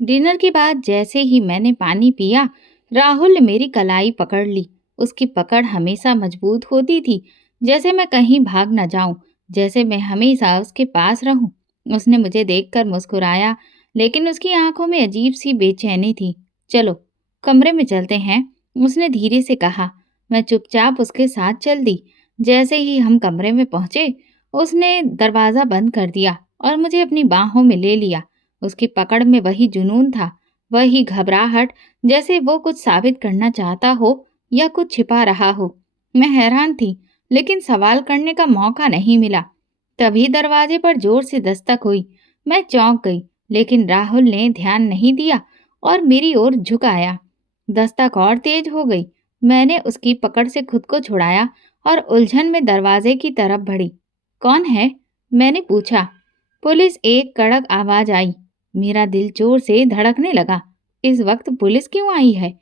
Dinner के बाद जैसे ही मैंने पानी पिया, राहुल ने मेरी कलाई पकड़ ली। उसकी पकड़ हमेशा मजबूत होती थी, जैसे मैं कहीं भाग न जाऊं, जैसे मैं हमेशा उसके पास रहूं। उसने मुझे देखकर मुस्कुराया, लेकिन उसकी आंखों में अजीब सी बेचैनी थी। चलो, कमरे में चलते हैं, उसने धीरे से कहा। मैं चुपचाप उसके साथ चल दी। जैसे ही हम कमरे में पहुंचे, उसने दरवाजा बंद कर दिया और मुझे अपनी बाहों में ले लिया। उसकी पकड़ में वही जुनून था, वही घबराहट, जैसे वो कुछ साबित करना चाहता हो या कुछ छिपा रहा हो। मैं हैरान थी, लेकिन सवाल करने का मौका नहीं मिला। तभी दरवाजे पर जोर से दस्तक हुई। मैं चौंक गई, लेकिन राहुल ने ध्यान नहीं दिया और मेरी ओर झुकाया। दस्तक और तेज हो गई। मैंने उसकी पकड़ से खुद को छुड़ाया और उलझन में दरवाजे की तरफ बढ़ी। कौन है? मैंने पूछा। पुलिस, एक कड़क आवाज आई। मेरा दिल जोर से धड़कने लगा। इस वक्त पुलिस क्यों आई है?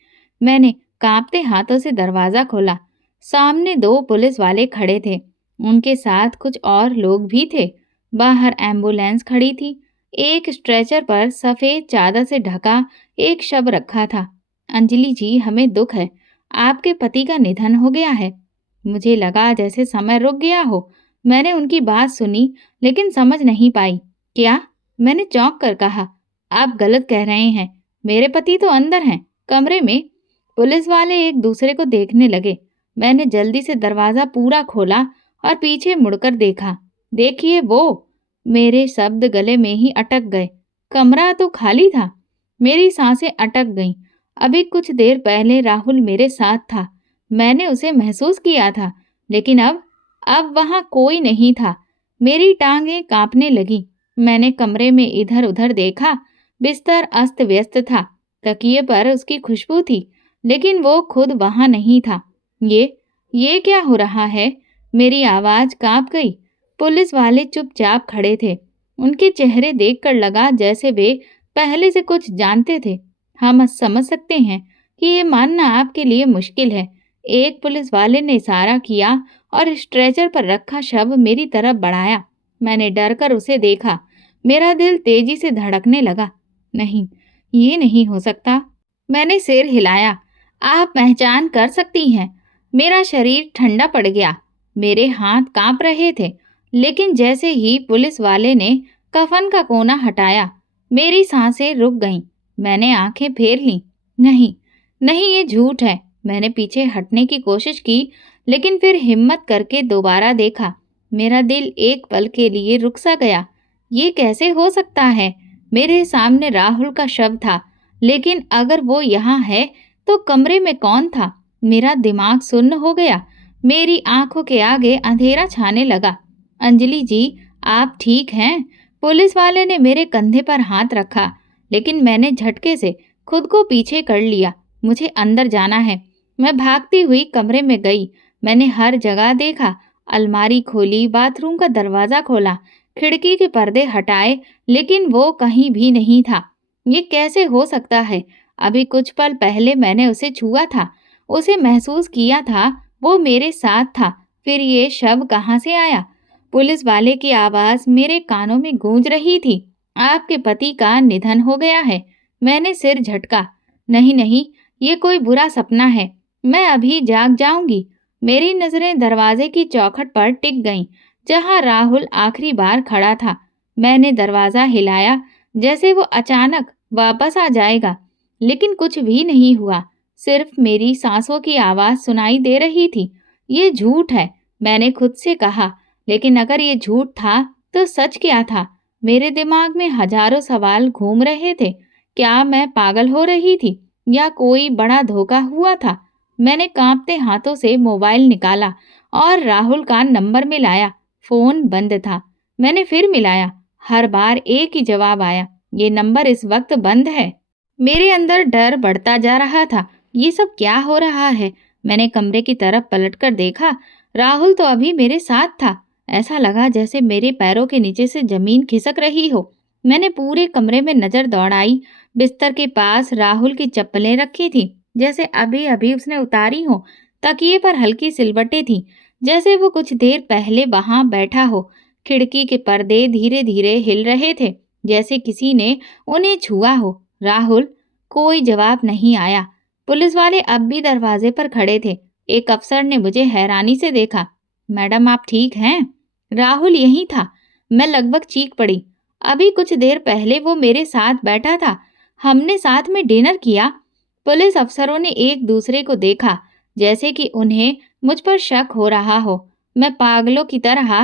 मैंने कांपते हाथों से दरवाजा खोला। सामने दो पुलिस वाले खड़े थे। उनके साथ कुछ और लोग भी थे। बाहर एम्बुलेंस खड़ी थी। एक स्ट्रेचर पर सफेद चादर से ढका एक शव रखा था। अंजलि जी, हमें दुख है। आपके पति का निधन हो गया है। मुझे लगा जैसे समय रुक गया हो। मैंने उनकी बात सुनी, लेकिन समझ नहीं पाई। क्या? मैंने चौंक कर कहा। आप गलत कह रहे हैं। मेरे पति तो अंदर हैं, कमरे में। पुलिस वाले एक दूसरे को देखने लगे। मैंने जल्दी से दरवाजा पूरा खोला और पीछे मुड़कर देखा। देखिए वो। मेरे शब्द गले में ही अटक गए। कमरा तो खाली था। मेरी सांसें अटक गईं। अभी कुछ देर पहले राहुल मेरे साथ था। मैंने उसे महसूस किया था, लेकिन अब वहां कोई नहीं था। मेरी टांगें कांपने लगी। मैंने कमरे में इधर उधर देखा। बिस्तर अस्त व्यस्त था। तकिए पर उसकी खुशबू थी, लेकिन वो खुद वहां नहीं था। ये क्या हो रहा है? मेरी आवाज कांप गई। पुलिस वाले चुपचाप खड़े थे। उनके चेहरे देखकर लगा जैसे वे पहले से कुछ जानते थे। हम समझ सकते हैं कि ये मानना आपके लिए मुश्किल है। एक पुलिस वाले ने इशारा किया और स्ट्रेचर पर रखा शव मेरी तरफ बढ़ाया। मैंने डर कर उसे देखा। मेरा दिल तेजी से धड़कने लगा। नहीं, ये नहीं हो सकता। मैंने सिर हिलाया। आप पहचान कर सकती हैं। मेरा शरीर ठंडा पड़ गया। मेरे हाथ कांप रहे थे, लेकिन जैसे ही पुलिस वाले ने कफन का कोना हटाया, मेरी सांसें रुक गईं। मैंने आंखें फेर लीं। नहीं, नहीं, ये झूठ है। मैंने पीछे हटने की कोशिश की, लेकिन फिर हिम्मत करके दोबारा देखा। मेरा दिल एक पल के लिए रुक सा गया। ये कैसे हो सकता है? मेरे सामने राहुल का शव था, लेकिन अगर वो यहाँ है, तो कमरे में कौन था? मेरा दिमाग सुन्न हो गया। मेरी आंखों के आगे अंधेरा छाने लगा। अंजलि जी, आप ठीक हैं? पुलिस वाले ने मेरे कंधे पर हाथ रखा, लेकिन मैंने झटके से खुद को पीछे कर लिया। मुझे अंदर जाना है। मैं भागती हुई कमरे में गई। मैंने हर जगह देखा। अलमारी खोली, बाथरूम का दरवाजा खोला, खिड़की के पर्दे हटाए, लेकिन वो कहीं भी नहीं था। ये कैसे हो सकता है? अभी कुछ पल पहले मैंने उसे छुआ था, उसे महसूस किया था, वो मेरे साथ था। फिर ये शव कहाँ से आया? पुलिस वाले की आवाज मेरे कानों में गूंज रही थी। आपके पति का निधन हो गया है। मैंने सिर झटका। नहीं नहीं, ये कोई बुरा सपना है। मैं अभी जाग जाऊंगी। मेरी नजरें दरवाजे की चौखट पर टिक गईं, जहां राहुल आखिरी बार खड़ा था। मैंने दरवाजा हिलाया, जैसे वो अचानक वापस आ जाएगा, लेकिन कुछ भी नहीं हुआ। सिर्फ मेरी सांसों की आवाज सुनाई दे रही थी। ये झूठ है, मैंने खुद से कहा। लेकिन अगर ये झूठ था, तो सच क्या था? मेरे दिमाग में हजारों सवाल घूम रहे थे। क्या मैं पागल हो रही थी, या कोई बड़ा धोखा हुआ था? मैंने कांपते हाथों से मोबाइल निकाला और राहुल का नंबर मिलाया। फोन बंद था। मैंने फिर मिलाया। हर बार एक ही जवाब आया, ये नंबर इस वक्त बंद है। मेरे अंदर डर बढ़ता जा रहा था। ये सब क्या हो रहा है? मैंने कमरे की तरफ पलटकर देखा। राहुल तो अभी मेरे साथ था। ऐसा लगा जैसे मेरे पैरों के नीचे से जमीन खिसक रही हो। मैंने पूरे कमरे में नजर दौड़ाई। बिस्तर के पास राहुल की चप्पलें रखी थी, जैसे अभी अभी उसने उतारी हो। तकिए पर हल्की सिलवटें थी, जैसे वो कुछ देर पहले वहां बैठा हो। खिड़की के पर्दे धीरे धीरे हिल रहे थे, जैसे किसी ने उन्हें छुआ हो। राहुल। कोई जवाब नहीं आया। पुलिस वाले अब भी दरवाजे पर खड़े थे। एक अफसर ने मुझे हैरानी से देखा। मैडम आप ठीक हैं? राहुल यही था। मैं लगभग चीख पड़ी। अभी कुछ देर पहले वो मेरे साथ बैठा था। हमने साथ में डिनर किया। पुलिस अफसरों ने एक दूसरे को देखा, जैसे कि उन्हें मुझ पर शक हो रहा हो। मैं पागलों की तरह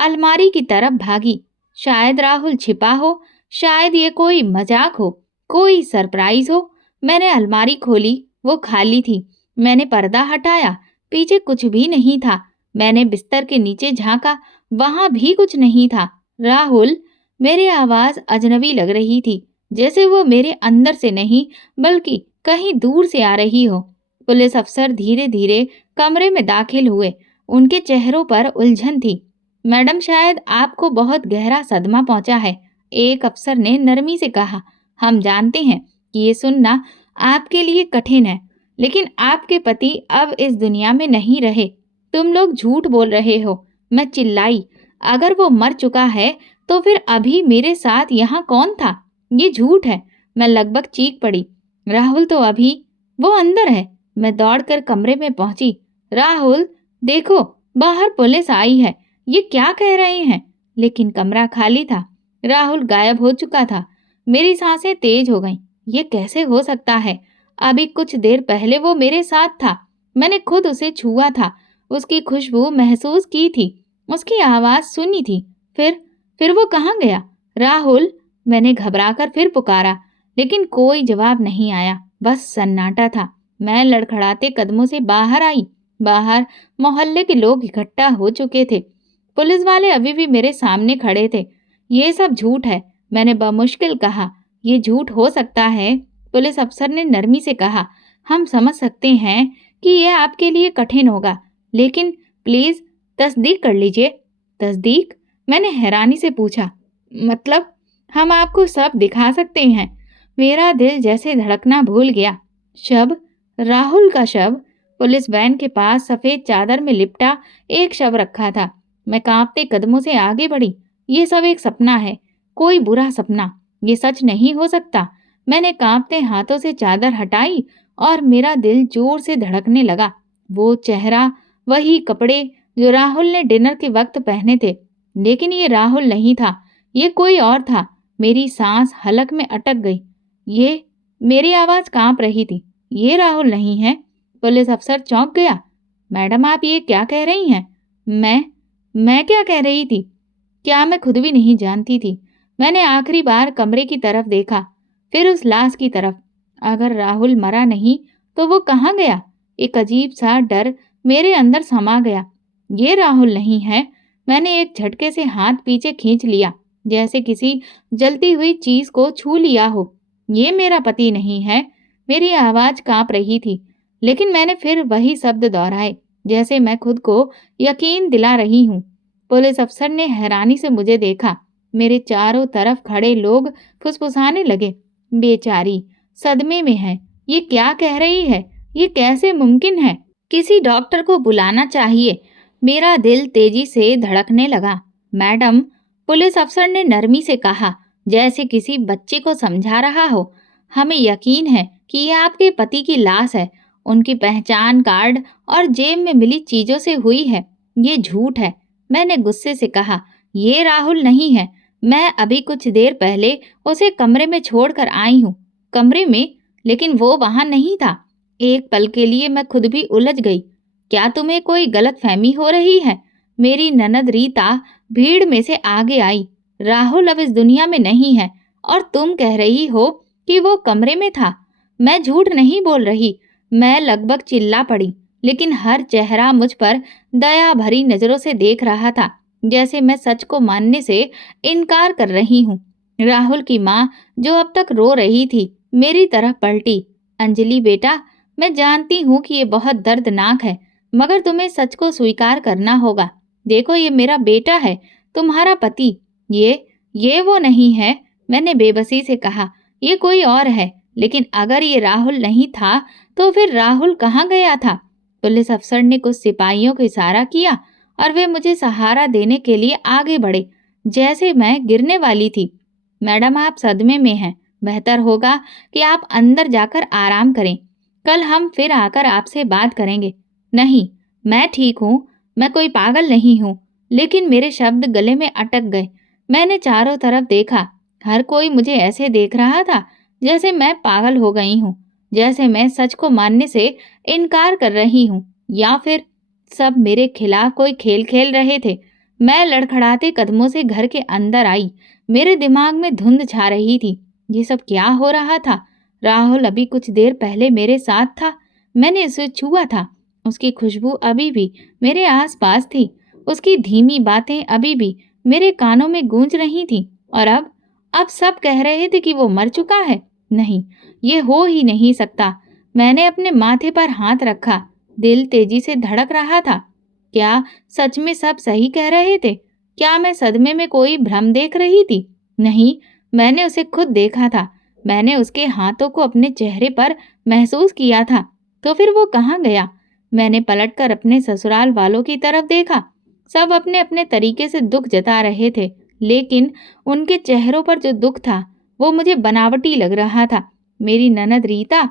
अलमारी की तरफ भागी। शायद राहुल छिपा हो, शायद ये कोई मजाक हो, कोई सरप्राइज हो। मैंने अलमारी खोली, वो खाली थी। मैंने पर्दा हटाया, पीछे कुछ भी नहीं था। मैंने बिस्तर के नीचे झांका, वहां भी कुछ नहीं था। राहुल। मेरी आवाज अजनबी लग रही थी, जैसे वो मेरे अंदर से नहीं बल्कि कहीं दूर से आ रही हो। पुलिस अफसर धीरे धीरे कमरे में दाखिल हुए। उनके चेहरों पर उलझन थी। मैडम शायद आपको बहुत गहरा सदमा पहुंचा है, एक अफसर ने नरमी से कहा। हम जानते हैं कि ये सुनना आपके लिए कठिन है, लेकिन आपके पति अब इस दुनिया में नहीं रहे। तुम लोग झूठ बोल रहे हो। मैं चिल्लाई। अगर वो मर चुका है तो फिर अभी मेरे साथ यहाँ कौन था? ये झूठ है। मैं लगभग चीख पड़ी। राहुल तो अभी वो अंदर है। मैं दौड़कर कमरे में पहुंची। राहुल देखो, बाहर पुलिस आई है। ये क्या कह रहे हैं? लेकिन कमरा खाली था। राहुल गायब हो चुका था। मेरी सांसें तेज हो गईं। ये कैसे हो सकता है? अभी कुछ देर पहले वो मेरे साथ था। मैंने खुद उसे छुआ था, उसकी खुशबू महसूस की थी, उसकी आवाज सुनी थी। फिर वो कहाँ गया? राहुल। मैंने घबराकर फिर पुकारा, लेकिन कोई जवाब नहीं आया, बस सन्नाटा था। मैं लड़खड़ाते कदमों से बाहर आई। बाहर मोहल्ले के लोग इकट्ठा हो चुके थे। पुलिस वाले अभी भी मेरे सामने खड़े थे। ये सब झूठ है, मैंने बमुश्किल कहा। ये झूठ हो सकता है, पुलिस अफसर ने नरमी से कहा। हम समझ सकते हैं कि यह आपके लिए कठिन होगा, लेकिन प्लीज तस्दीक कर लीजिए। तस्दीक? मैंने हैरानी से पूछा। मतलब? हम आपको सब दिखा सकते हैं। मेरा दिल जैसे धड़कना भूल गया। शव? राहुल का शव? पुलिस वैन के पास सफेद चादर में लिपटा एक शव रखा था। मैं कांपते कदमों से आगे बढ़ी। ये सब एक सपना है, कोई बुरा सपना। ये सच नहीं हो सकता। मैंने कांपते हाथों से चादर हटाई और मेरा दिल जोर से धड़कने लगा। वो चेहरा, वही कपड़े जो राहुल ने डिनर के वक्त पहने थे, लेकिन ये राहुल नहीं था, ये कोई और था। मेरी सांस हलक में अटक गई। ये मेरी आवाज कांप रही थी। ये राहुल नहीं है। पुलिस अफसर चौंक गया। मैडम आप ये क्या कह रही हैं? मैं क्या कह रही थी? क्या मैं खुद भी नहीं जानती थी। मैंने आखिरी बार कमरे की तरफ देखा, फिर उस लाश की तरफ। अगर राहुल मरा नहीं तो वो कहाँ गया? एक अजीब सा डर मेरे अंदर समा गया। ये राहुल नहीं है। मैंने एक झटके से हाथ पीछे खींच लिया, जैसे किसी जलती हुई चीज को छू लिया हो। ये मेरा पति नहीं है। मेरी आवाज कांप रही थी, लेकिन मैंने फिर वही शब्द दोहराए, जैसे मैं खुद को यकीन दिला रही हूँ। पुलिस अफसर ने हैरानी से मुझे देखा। मेरे चारों तरफ खड़े लोग फुसफुसाने लगे। बेचारी सदमे में है। ये क्या कह रही है? ये कैसे मुमकिन है? किसी डॉक्टर को बुलाना चाहिए। मेरा दिल तेजी से धड़कने लगा। मैडम, पुलिस अफसर ने नरमी से कहा, जैसे किसी बच्चे को समझा रहा हो। हमें यकीन है कि ये आपके पति की लाश है। उनकी पहचान कार्ड और जेब में मिली चीजों से हुई है। ये झूठ है। मैंने गुस्से से कहा। ये राहुल नहीं है। मैं अभी कुछ देर पहले उसे कमरे में छोड़कर आई हूँ। कमरे में? लेकिन वो वहां नहीं था। एक पल के लिए मैं खुद भी उलझ गई। क्या तुम्हें कोई गलतफहमी हो रही है? मेरी ननद रीता भीड़ में से आगे आई। राहुल अब इस दुनिया में नहीं है और तुम कह रही हो कि वो कमरे में था। मैं झूठ नहीं बोल रही। मैं लगभग चिल्ला पड़ी, लेकिन हर चेहरा मुझ पर दया भरी नजरों से देख रहा था, जैसे मैं सच को मानने से इनकार कर रही हूँ। राहुल की माँ, जो अब तक रो रही थी, मेरी तरफ पलटी। अंजलि बेटा, मैं जानती हूँ कि ये बहुत दर्दनाक है, मगर तुम्हें सच को स्वीकार करना होगा। देखो, ये मेरा बेटा है, तुम्हारा पति। ये वो नहीं है। मैंने बेबसी से कहा। ये कोई और है। लेकिन अगर ये राहुल नहीं था तो फिर राहुल कहाँ गया था? पुलिस अफसर ने कुछ सिपाहियों को इशारा किया और वे मुझे सहारा देने के लिए आगे बढ़े, जैसे मैं गिरने वाली थी। मैडम आप सदमे में हैं। बेहतर होगा कि आप अंदर जाकर आराम करें। कल हम फिर आकर आपसे बात करेंगे। नहीं, मैं ठीक हूँ, मैं कोई पागल नहीं हूँ। लेकिन मेरे शब्द गले में अटक गए। मैंने चारों तरफ देखा। हर कोई मुझे ऐसे देख रहा था जैसे मैं पागल हो गई हूँ, जैसे मैं सच को मानने से इनकार कर रही हूँ, या फिर सब मेरे खिलाफ कोई खेल खेल रहे थे। मैं लड़खड़ाते कदमों से घर के अंदर आई। मेरे दिमाग में धुंध छा रही थी। ये सब क्या हो रहा था? राहुल अभी कुछ देर पहले मेरे साथ था। मैंने उसे छुआ था। उसकी खुशबू अभी भी मेरे आसपास थी। उसकी धीमी बातें अभी भी मेरे कानों में गूंज रही थीं। और अब सब कह रहे थे कि वो मर चुका है। नहीं, ये हो ही नहीं सकता। मैंने अपने माथे पर हाथ रखा। दिल तेजी से धड़क रहा था। क्या सच में सब सही कह रहे थे? क्या मैं सदमे में कोई भ्रम देख रही थी? नहीं, मैंने उसे खुद देखा था। मैंने उसके हाथों को अपने चेहरे पर महसूस किया था। तो फिर वो कहाँ गया? मैंने पलटकर अपने ससुराल वालों की तरफ देखा। सब अपने अपने तरीके से दुख जता रहे थे, लेकिन उनके चेहरों पर जो दुख था वो मुझे बनावटी लग रहा था। मेरी ननद रीता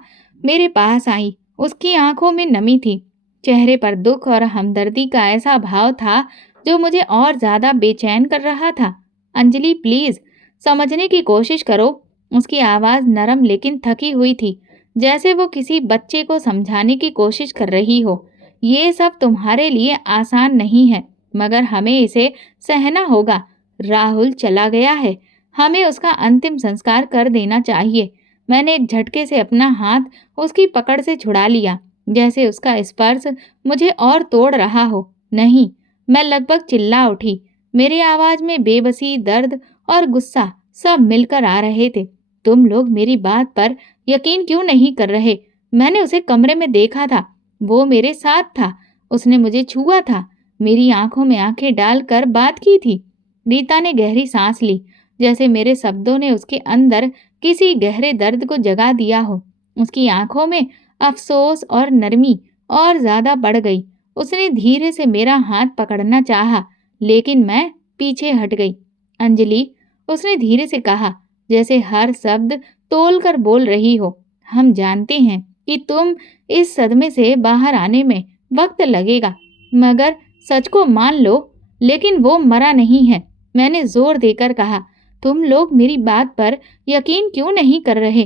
मेरे पास आई। उसकी आंखों में नमी थी। चेहरे पर दुख और हमदर्दी का ऐसा भाव था जो मुझे और ज्यादा बेचैन कर रहा था। अंजलि, प्लीज समझने की कोशिश करो। उसकी आवाज नरम लेकिन थकी हुई थी, जैसे वो किसी बच्चे को समझाने की कोशिश कर रही हो। ये सब तुम्हारे लिए आसान नहीं है, मगर हमें इसे सहना होगा। राहुल चला गया है। हमें उसका अंतिम संस्कार कर देना चाहिए। मैंने एक झटके से अपना हाथ उसकी पकड़ से छुड़ा लिया, जैसे उसका स्पर्श मुझे और तोड़ रहा हो। नहीं, मैं लगभग चिल्ला उठी। मेरी आवाज में बेबसी, दर्द और गुस्सा सब मिलकर आ रहे थे। तुम लोग मेरी बात पर यकीन क्यों नहीं कर रहे? मैंने उसे कमरे में देखा था। वो मेरे साथ था। उसने मुझे छुआ था। मेरी आंखों में आंखें डालकर बात की थी। रीता ने गहरी सांस ली, जैसे मेरे शब्दों ने उसके अंदर किसी गहरे दर्द को जगा दिया हो। उसकी आंखों में अफसोस और नरमी और ज्यादा बढ़ गई। उसने धीरे से मेरा हाथ पकड़ना चाहा, लेकिन मैं पीछे हट गई। अंजलि, उसने धीरे से कहा, जैसे हर शब्द तोल कर बोल रही हो, हम जानते हैं कि तुम इस सदमे से बाहर आने में वक्त लगेगा, मगर सच को मान लो। लेकिन वो मरा नहीं है। मैंने जोर देकर कहा। तुम लोग मेरी बात पर यकीन क्यों नहीं कर रहे?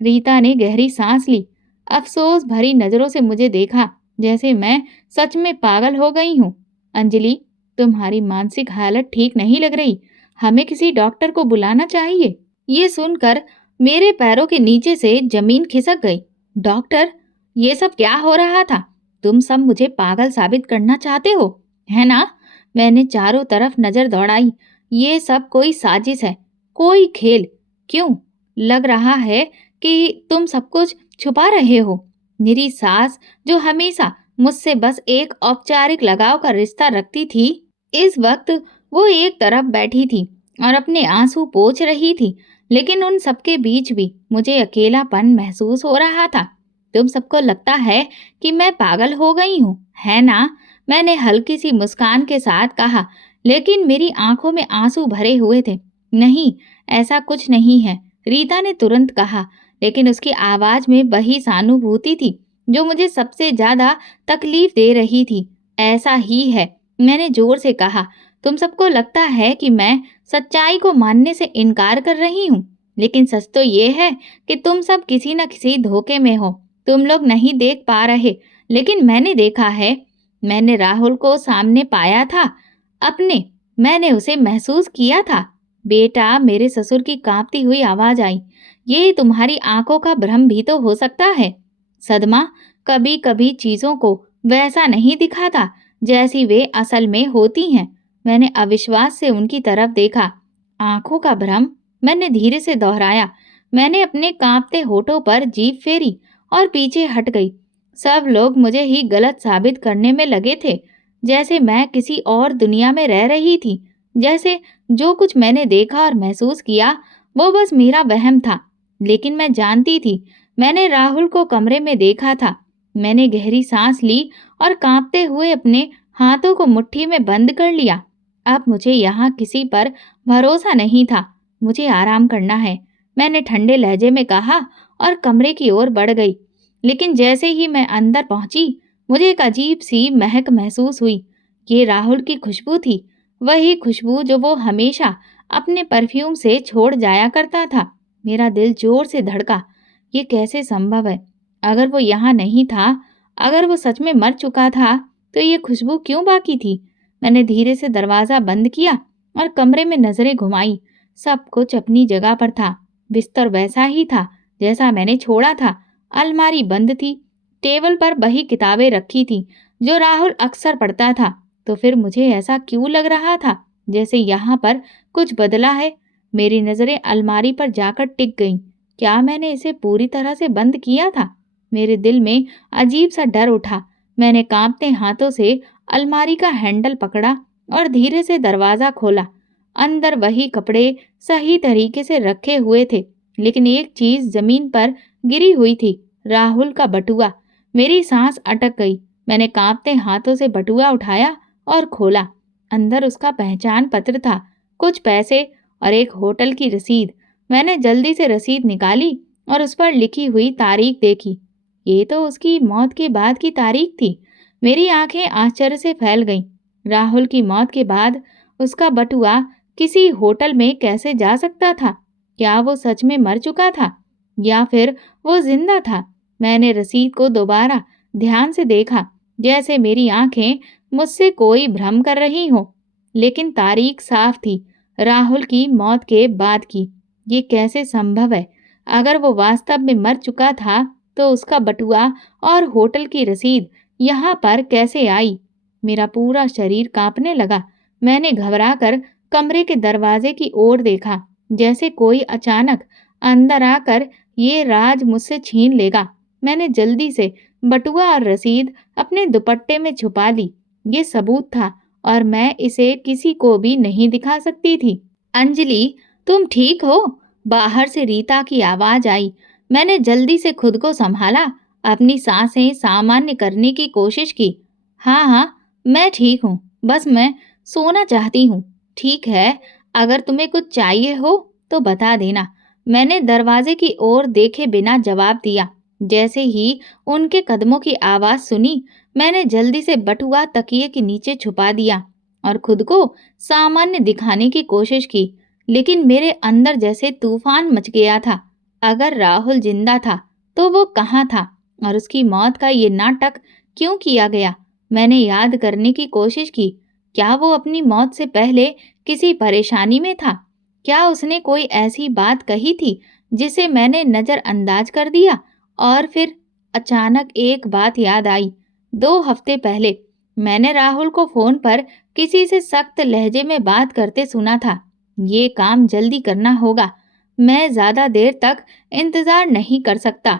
रीता ने गहरी सांस ली, अफसोस भरी नजरों से मुझे देखा, जैसे मैं सच में पागल हो गई हूँ। अंजलि, तुम्हारी मानसिक हालत ठीक नहीं लग रही। हमें किसी डॉक्टर को बुलाना चाहिए। ये सुनकर मेरे पैरों के नीचे से जमीन खिसक गई। डॉक्टर? ये सब क्या हो रहा था? तुम सब मुझे पागल साबित करना चाहते हो, है ना? मैंने चारों तरफ नजर दौड़ाई। ये सब कोई साजिश है, कोई खेल। क्यों लग रहा है कि तुम सब कुछ छुपा रहे हो? मेरी सास, जो हमेशा मुझसे बस एक औपचारिक लगाव का रिश्ता रखती थी, इस वक्त वो एक तरफ बैठी थी और अपने आंसू पोंछ रही थी। लेकिन उन सबके बीच भी मुझे अकेलापन महसूस हो रहा था। तुम सबको लगता है कि मैं पागल हो गई हूँ, है ना? मैंने हल्की सी मुस्कान के साथ कहा, लेकिन मेरी आंखों में आंसू भरे हुए थे। नहीं, ऐसा कुछ नहीं है, रीता ने तुरंत कहा, लेकिन उसकी आवाज में वही सहानुभूति थी जो मुझे सबसे ज्यादा तकलीफ दे रही थी। ऐसा ही है, मैंने जोर से कहा। तुम सबको लगता है कि मैं सच्चाई को मानने से इनकार कर रही हूँ, लेकिन सच तो ये है कि तुम सब किसी न किसी धोखे में हो। तुम लोग नहीं देख पा रहे, लेकिन मैंने देखा है। मैंने राहुल को सामने पाया था अपने। मैंने उसे महसूस किया था। बेटा, मेरे ससुर की कांपती हुई आवाज आई। ये तुम्हारी आंखों का भ्रम भी तो हो सकता है। सदमा कभी कभी चीजों को वैसा नहीं दिखाता जैसी वे असल में होती हैं। मैंने अविश्वास से उनकी तरफ देखा। आंखों का भ्रम? मैंने धीरे से दोहराया। मैंने अपने कांपते होठों पर जीभ फेरी और पीछे हट गई। सब लोग मुझे ही गलत साबित करने में लगे थे, जैसे मैं किसी और दुनिया में रह रही थी, जैसे जो कुछ मैंने देखा और महसूस किया वो बस मेरा वहम था। लेकिन मैं जानती थी। मैंने राहुल को कमरे में देखा था। मैंने गहरी सांस ली और कांपते हुए अपने हाथों को मुट्ठी में बंद कर लिया। अब मुझे यहाँ किसी पर भरोसा नहीं था। मुझे आराम करना है। मैंने ठंडे लहजे में कहा और कमरे की ओर बढ़ गई। लेकिन जैसे ही मैं अंदर पहुंची, मुझे एक अजीब सी महक महसूस हुई। ये राहुल की खुशबू थी, वही खुशबू जो वो हमेशा अपने परफ्यूम से छोड़ जाया करता था। मेरा दिल जोर से धड़का। ये कैसे संभव है? अगर वो यहाँ नहीं था, अगर वो सच में मर चुका था, तो ये खुशबू क्यों बाकी थी? मैंने धीरे से दरवाज़ा बंद किया और कमरे में नजरें घुमाई। सब कुछ अपनी जगह पर था। बिस्तर वैसा ही था जैसा मैंने छोड़ा था। अलमारी बंद थी। टेबल पर वही किताबें रखी थी जो राहुल अक्सर पढ़ता था। तो फिर मुझे ऐसा क्यों लग रहा था जैसे यहाँ पर कुछ बदला है? मेरी नजरें अलमारी पर जाकर टिक गईं। क्या मैंने इसे पूरी तरह से बंद किया था? मेरे दिल में अजीब सा डर उठा। मैंने कांपते हाथों से अलमारी का हैंडल पकड़ा और धीरे से दरवाजा खोला। अंदर वही कपड़े सही तरीके से रखे हुए थे, लेकिन एक चीज जमीन पर गिरी हुई थी, राहुल का बटुआ। मेरी सांस अटक गई। मैंने कांपते हाथों से बटुआ उठाया और खोला। अंदर उसका पहचान पत्र था, कुछ पैसे और एक होटल की रसीद। मैंने जल्दी से रसीद निकाली और उस पर लिखी हुई तारीख देखी। ये तो उसकी मौत के बाद की तारीख थी। मेरी आंखें आश्चर्य से फैल गईं। राहुल की मौत के बाद उसका बटुआ किसी होटल में कैसे जा सकता था? क्या वो सच में मर चुका था या फिर वो जिंदा था? मैंने रसीद को दोबारा ध्यान से देखा, जैसे मेरी आंखें मुझसे कोई भ्रम कर रही हो। लेकिन तारीख साफ थी, राहुल की मौत के बाद की। ये कैसे संभव है? अगर वो वास्तव में मर चुका था, तो उसका बटुआ और होटल की रसीद यहाँ पर कैसे आई? मेरा पूरा शरीर कांपने लगा। मैंने घबराकर कमरे के दरवाजे की ओर देखा, जैसे कोई अचानक अंदर आकर ये राज मुझसे छीन लेगा। मैंने जल्दी से बटुआ और रसीद अपने दुपट्टे में छुपा ली। ये सबूत था और मैं इसे किसी को भी नहीं दिखा सकती थी। अंजलि, तुम ठीक हो? बाहर से रीता की आवाज आई। मैंने जल्दी से खुद को संभाला, अपनी सांसें सामान्य करने की कोशिश की। हाँ हाँ, मैं ठीक हूँ, बस मैं सोना चाहती हूँ। ठीक है, अगर तुम्हें कुछ चाहिए हो तो बता देना। मैंने दरवाजे की ओर देखे बिना जवाब दिया। जैसे ही उनके कदमों की आवाज सुनी, मैंने जल्दी से बटुआ तकिए के नीचे छुपा दिया और खुद को सामान्य दिखाने की कोशिश की। लेकिन मेरे अंदर जैसे तूफान मच गया था। अगर राहुल जिंदा था, तो वो कहाँ था और उसकी मौत का ये नाटक क्यों किया गया? मैंने याद करने की कोशिश की। क्या वो अपनी मौत से पहले किसी परेशानी में था? क्या उसने कोई ऐसी बात कही थी जिसे मैंने नजरअंदाज कर दिया? और फिर अचानक एक बात याद आई। 2 हफ्ते पहले मैंने राहुल को फोन पर किसी से सख्त लहजे में बात करते सुना था। ये काम जल्दी करना होगा, मैं ज्यादा देर तक इंतजार नहीं कर सकता।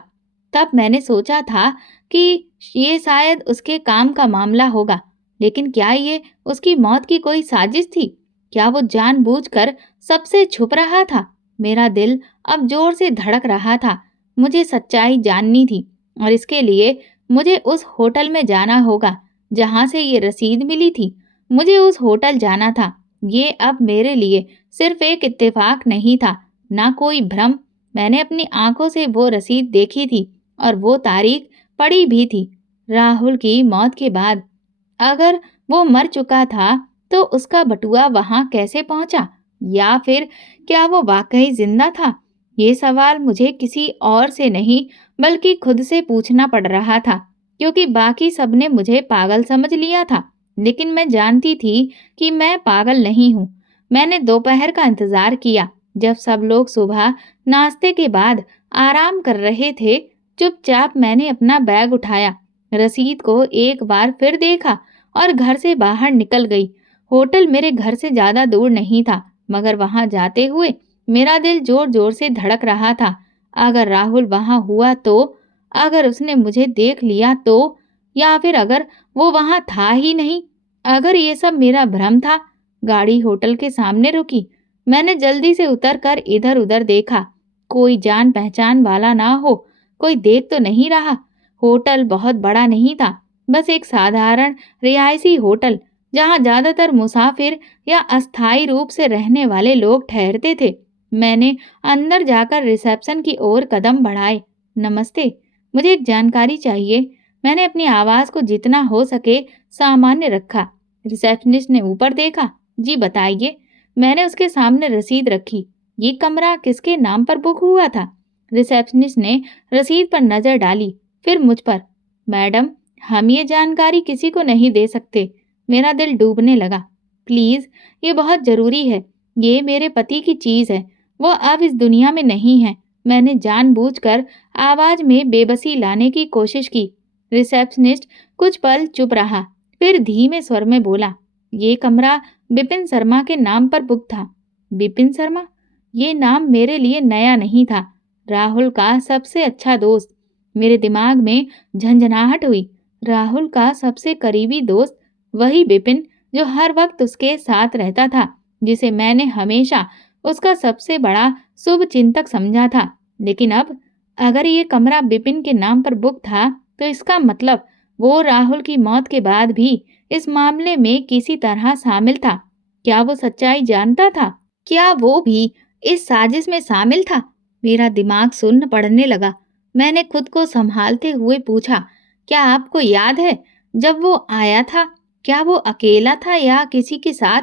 तब मैंने सोचा था कि ये शायद उसके काम का मामला होगा, लेकिन क्या ये उसकी मौत की कोई साजिश थी? क्या वो जानबूझकर सबसे छुप रहा था? मेरा दिल अब जोर से धड़क रहा था। मुझे सच्चाई जाननी थी और इसके लिए मुझे उस होटल में जाना होगा जहां से ये रसीद मिली थी। मुझे उस होटल जाना था। ये अब मेरे लिए सिर्फ एक इत्तेफाक नहीं था, ना कोई भ्रम। मैंने अपनी आंखों से वो रसीद देखी थी और वो तारीख पढ़ी भी थी। राहुल की मौत के बाद अगर वो मर चुका था, तो उसका बटुआ वहां कैसे पहुंचा? या फिर क्या वो वाकई जिंदा था? ये सवाल मुझे किसी और से नहीं, बल्कि खुद से पूछना पड़ रहा था, क्योंकि बाकी सबने मुझे पागल समझ लिया था। लेकिन मैं जानती थी कि मैं पागल नहीं हूँ। मैंने दोपहर का इंतजार किया, जब सब लोग सुबह नाश्ते के बाद आराम कर रहे थे। चुपचाप मैंने अपना बैग उठाया, रसीद को एक बार फिर देखा और घर से बाहर निकल गई। होटल मेरे घर से ज्यादा दूर नहीं था, मगर वहां जाते हुए मेरा दिल जोर जोर से धड़क रहा था। अगर राहुल वहां हुआ तो, अगर उसने मुझे देख लिया तो, या फिर अगर वो वहां था ही नहीं, अगर ये सब मेरा भ्रम था। गाड़ी होटल के सामने रुकी। मैंने जल्दी से उतरकर इधर उधर देखा, कोई जान पहचान वाला ना हो, कोई देख तो नहीं रहा। होटल बहुत बड़ा नहीं था, बस एक साधारण रिहायशी होटल जहां ज्यादातर मुसाफिर या अस्थायी रूप से रहने वाले लोग ठहरते थे। मैंने अंदर जाकर रिसेप्शन की ओर कदम बढ़ाए। नमस्ते, मुझे एक जानकारी चाहिए। मैंने अपनी आवाज़ को जितना हो सके सामान्य रखा। रिसेप्शनिस्ट ने ऊपर देखा। जी बताइए। मैंने उसके सामने रसीद रखी। ये कमरा किसके नाम पर बुक हुआ था? रिसेप्शनिस्ट ने रसीद पर नज़र डाली, फिर मुझ पर। मैडम, हम ये जानकारी किसी को नहीं दे सकते। मेरा दिल डूबने लगा। प्लीज़, ये बहुत ज़रूरी है। ये मेरे पति की चीज़ है। वो अब इस दुनिया में नहीं है। मैंने जानबूझकर आवाज़ में बेबसी लाने की कोशिश की। रिसेप्शनिस्ट कुछ पल चुप रहा, फिर धीमे स्वर में बोला, ये कमरा बिपिन शर्मा के नाम पर बुक था। बिपिन शर्मा? ये नाम मेरे लिए नया नहीं था। राहुल का सबसे अच्छा दोस्त। मेरे दिमाग में झंझनाहट हुई। राहुल का सबसे करीबी दोस्त, वही बिपिन जो हर वक्त उसके साथ रहता था, जिसे मैंने हमेशा उसका सबसे बड़ा शुभ चिंतक समझा था। लेकिन अब अगर ये कमरा बिपिन के नाम पर बुक था, तो इसका मतलब वो राहुल की मौत के बाद भी इस मामले में किसी तरह शामिल था। क्या वो सच्चाई जानता था? क्या वो भी इस साजिश में शामिल था? मेरा दिमाग सुन्न पड़ने लगा। मैंने खुद को संभालते हुए पूछा, क्या आपको याद है जब वो आया था? क्या वो अकेला था या किसी के साथ?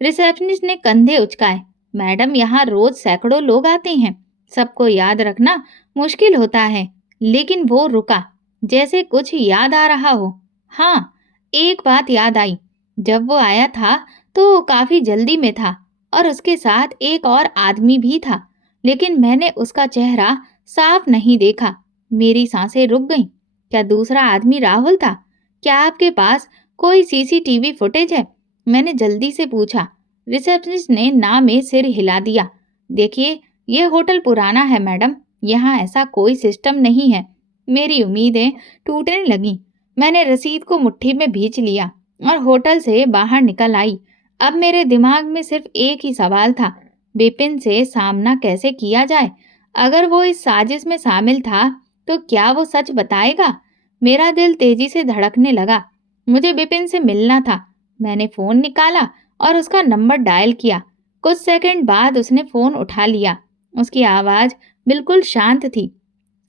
रिसेप्शनिस्ट ने कंधे उचकाए। मैडम, यहाँ रोज सैकड़ों लोग आते हैं। सबको याद रखना मुश्किल होता है। लेकिन वो रुका, जैसे कुछ याद आ रहा हो। हाँ, एक बात याद आई। जब वो आया था तो काफी जल्दी में था और उसके साथ एक और आदमी भी था, लेकिन मैंने उसका चेहरा साफ नहीं देखा। मेरी सांसें रुक गईं। क्या दूसरा आदमी राहुल था? क्या आपके पास कोई सीसीटीवी फुटेज है? मैंने जल्दी से पूछा। रिसेप्शनिस्ट ने ना में सिर हिला दिया। देखिए, ये होटल पुराना है मैडम, यहाँ ऐसा कोई सिस्टम नहीं है। मेरी उम्मीदें टूटने लगीं। मैंने रसीद को मुट्ठी में भींच लिया और होटल से बाहर निकल आई। अब मेरे दिमाग में सिर्फ एक ही सवाल था, बिपिन से सामना कैसे किया जाए? अगर वो इस साजिश में शामिल था, तो क्या वो सच बताएगा? मेरा दिल तेजी से धड़कने लगा। मुझे बिपिन से मिलना था। मैंने फ़ोन निकाला और उसका नंबर डायल किया। कुछ सेकंड बाद उसने फ़ोन उठा लिया। उसकी आवाज़ बिल्कुल शांत थी।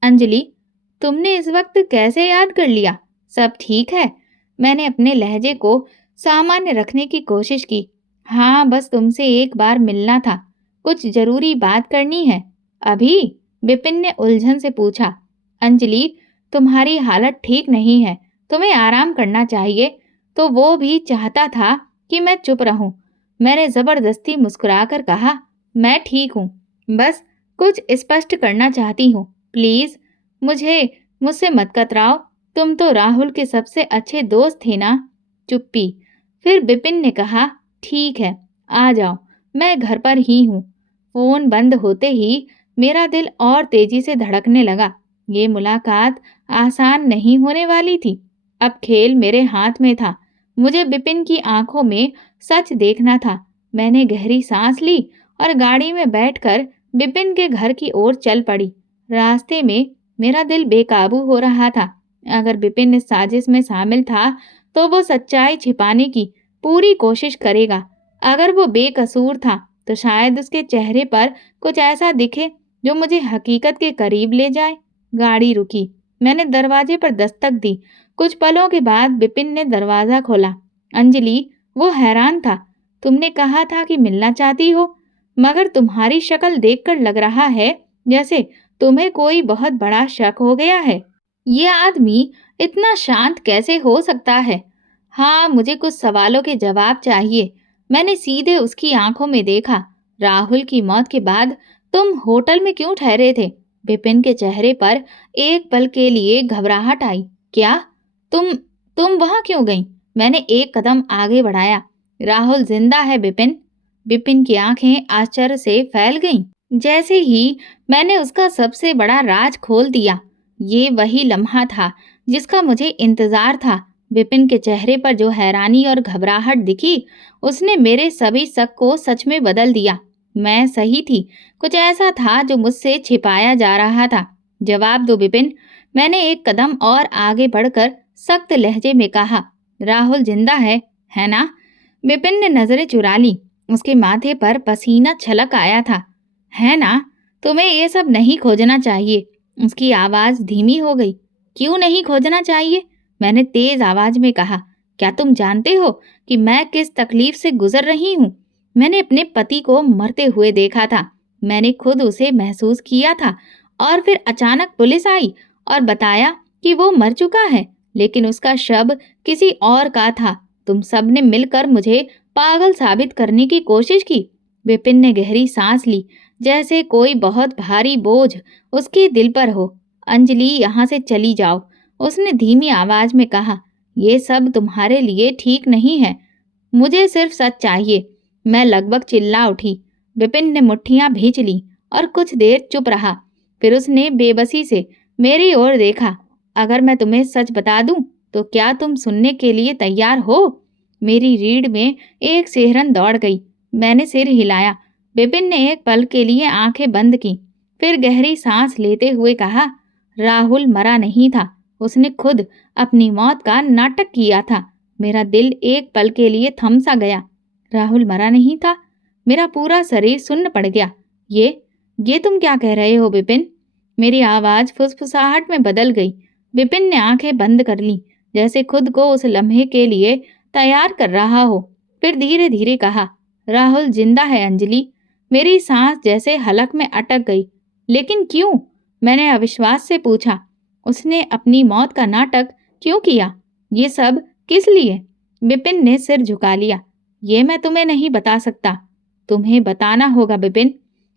अंजलि, तुमने इस वक्त कैसे याद कर लिया? सब ठीक है? मैंने अपने लहजे को सामान्य रखने की कोशिश की। हाँ, बस तुमसे एक बार मिलना था। कुछ जरूरी बात करनी है। अभी? बिपिन ने उलझन से पूछा। अंजलि, तुम्हारी हालत ठीक नहीं है। तुम्हें आराम करना चाहिए। तो वो भी चाहता था कि मैं चुप रहूं। मैंने जबरदस्ती मुस्कुराकर कहा, मैं ठीक हूँ। बस कुछ स्पष्ट करना चाहती हूँ। प्लीज मुझसे मत कतराओ। तुम तो राहुल के सबसे अच्छे दोस्त थे ना। चुप्पी। फिर बिपिन ने कहा, ठीक है, आ जाओ, मैं घर पर ही हूँ। फोन बंद होते ही मेरा दिल और तेजी से धड़कने लगा। ये मुलाकात आसान नहीं होने वाली थी। अब खेल मेरे हाथ में था। मुझे बिपिन की आंखों में सच देखना था। मैंने गहरी सांस ली और गाड़ी में बैठकर बिपिन के घर की ओर चल पड़ी। रास्ते में मेरा दिल बेकाबू हो रहा था। अगर बिपिन इस साजिश में शामिल था, तो वो सच्चाई छिपाने की पूरी कोशिश करेगा। अगर वो बेकसूर था, तो शायद उसके चेहरे पर कुछ ऐसा दिखे जो मुझे हकीकत के करीब ले जाए। गाड़ी रुकी। मैंने दरवाजे पर दस्तक दी। कुछ पलों के बाद बिपिन ने दरवाजा खोला। अंजलि, वो हैरान था। तुमने कहा था कि मिलना चाहती हो, मगर तुम्हारी शक्ल देखकर लग रहा है जैसे तुम्हें कोई बहुत बड़ा शक हो गया है। ये आदमी इतना शांत कैसे हो सकता है? हाँ, मुझे कुछ सवालों के जवाब चाहिए। मैंने सीधे उसकी आंखों में देखा। राहुल की मौत के बाद तुम होटल में क्यों ठहरे थे? बिपिन के चेहरे पर एक पल के लिए घबराहट आई। क्या? तुम तुम वहां क्यों गई? मैंने एक कदम आगे बढ़ाया। राहुल जिंदा है बिपिन। बिपिन की आंखें आश्चर्य से फैल गईं। जैसे ही मैंने उसका सबसे बड़ा राज खोल दिया। ये वही लम्हा था जिसका मुझे इंतजार था। बिपिन के चेहरे पर जो हैरानी और घबराहट दिखी, उसने मेरे सभी शक को सच में बदल दिया। मैं सही थी। कुछ ऐसा था जो मुझसे छिपाया जा रहा था। जवाब दो बिपिन। मैंने एक कदम और आगे बढ़कर सख्त लहजे में कहा। राहुल जिंदा है ना? बिपिन ने नजरें चुरा ली। उसके माथे पर पसीना छलक आया था। है ना? तुम्हें ये सब नहीं खोजना चाहिए। उसकी आवाज़ धीमी हो गई। क्यों नहीं खोजना चाहिए? मैंने तेज आवाज़ में कहा। क्या तुम जानते हो कि मैं किस तकलीफ से गुजर रही हूँ? मैंने अपने पति को मरते हुए देखा था। मैंने खुद उसे महसूस किया था और फिर अचानक पुलिस आई और बताया कि वो मर चुका है, लेकिन उसका शव किसी और का था। तुम सब ने मिलकर मुझे पागल साबित करने की कोशिश की। विपिन ने गहरी सांस ली, जैसे कोई बहुत भारी बोझ उसके दिल पर हो। अंजलि, यहाँ से चली जाओ, उसने धीमी आवाज में कहा। ये सब तुम्हारे लिए ठीक नहीं है। मुझे सिर्फ सच चाहिए। मैं लगभग चिल्ला उठी। विपिन ने मुट्ठियां भींच ली और कुछ देर चुप रहा। फिर उसने बेबसी से मेरी ओर देखा। अगर मैं तुम्हें सच बता दूं, तो क्या तुम सुनने के लिए तैयार हो? मेरी रीढ़ में एक सिहरन दौड़ गई। मैंने सिर हिलाया। विपिन ने एक पल के लिए आंखें बंद की, फिर गहरी सांस लेते हुए कहा, राहुल मरा नहीं था। उसने खुद अपनी मौत का नाटक किया था। मेरा दिल एक पल के लिए थम सा गया। राहुल मरा नहीं था? मेरा पूरा शरीर सुन्न पड़ गया। ये तुम क्या कह रहे हो विपिन? मेरी आवाज फुसफुसाहट में बदल गई। विपिन ने आंखें बंद कर ली, जैसे खुद को उस लम्हे के लिए तैयार कर रहा हो। फिर धीरे धीरे कहा, राहुल जिंदा है अंजलि। मेरी सांस जैसे हलक में अटक गई। लेकिन क्यों? मैंने अविश्वास से पूछा। उसने अपनी मौत का नाटक क्यों किया? ये सब किस लिए? विपिन ने सिर झुका लिया। ये मैं तुम्हें नहीं बता सकता। तुम्हें बताना होगा विपिन,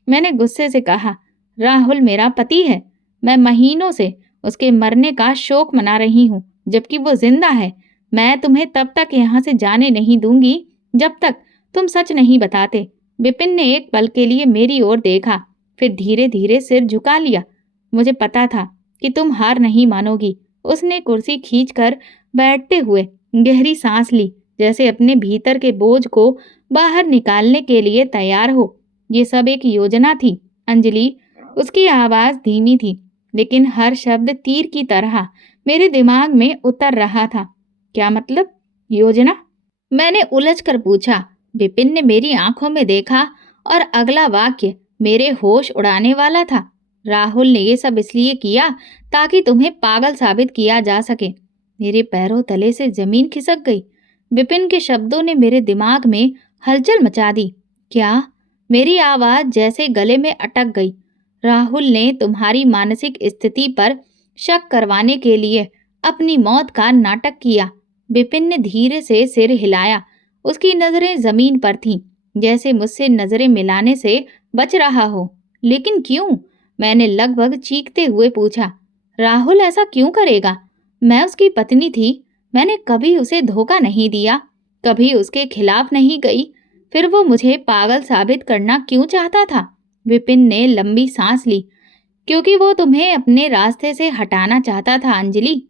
मैंने गुस्से से कहा। राहुल मेरा पति है। मैं महीनों से उसके मरने का शोक मना रही हूँ, जबकि वो जिंदा है। मैं तुम्हें तब तक यहाँ से जाने नहीं दूंगी जब तक तुम सच नहीं बताते। विपिन ने एक पल के लिए मेरी ओर देखा, फिर धीरे धीरे सिर झुका लिया। मुझे पता था कि तुम हार नहीं मानोगी। उसने कुर्सी खींचकर बैठते हुए गहरी सांस ली, जैसे अपने भीतर के बोझ को बाहर निकालने के लिए तैयार हो। ये सब एक योजना थी अंजलि। उसकी आवाज धीमी थी, लेकिन हर शब्द तीर की तरह मेरे दिमाग में उतर रहा था। क्या मतलब? योजना? मैंने उलझ कर पूछा। विपिन ने मेरी आंखों में देखा और अगला वाक्य मेरे होश उड़ाने वाला था। राहुल ने ये सब इसलिए किया ताकि तुम्हें पागल साबित किया जा सके। मेरे पैरों तले से जमीन खिसक गई। विपिन के शब्दों ने मेरे दिमाग में हलचल मचा दी। क्या? मेरी आवाज जैसे गले में अटक गई। राहुल ने तुम्हारी मानसिक स्थिति पर शक करवाने के लिए अपनी मौत का नाटक किया। विपिन ने धीरे से सिर हिलाया। उसकी नजरें जमीन पर थीं, जैसे मुझसे नजरें मिलाने से बच रहा हो। लेकिन क्यों? मैंने लगभग चीखते हुए पूछा। राहुल ऐसा क्यों करेगा? मैं उसकी पत्नी थी। मैंने कभी उसे धोखा नहीं दिया, कभी उसके खिलाफ नहीं गई। फिर वो मुझे पागल साबित करना क्यों चाहता था? विपिन ने लंबी सांस ली। क्योंकि वो तुम्हें अपने रास्ते से हटाना चाहता था अंजलि।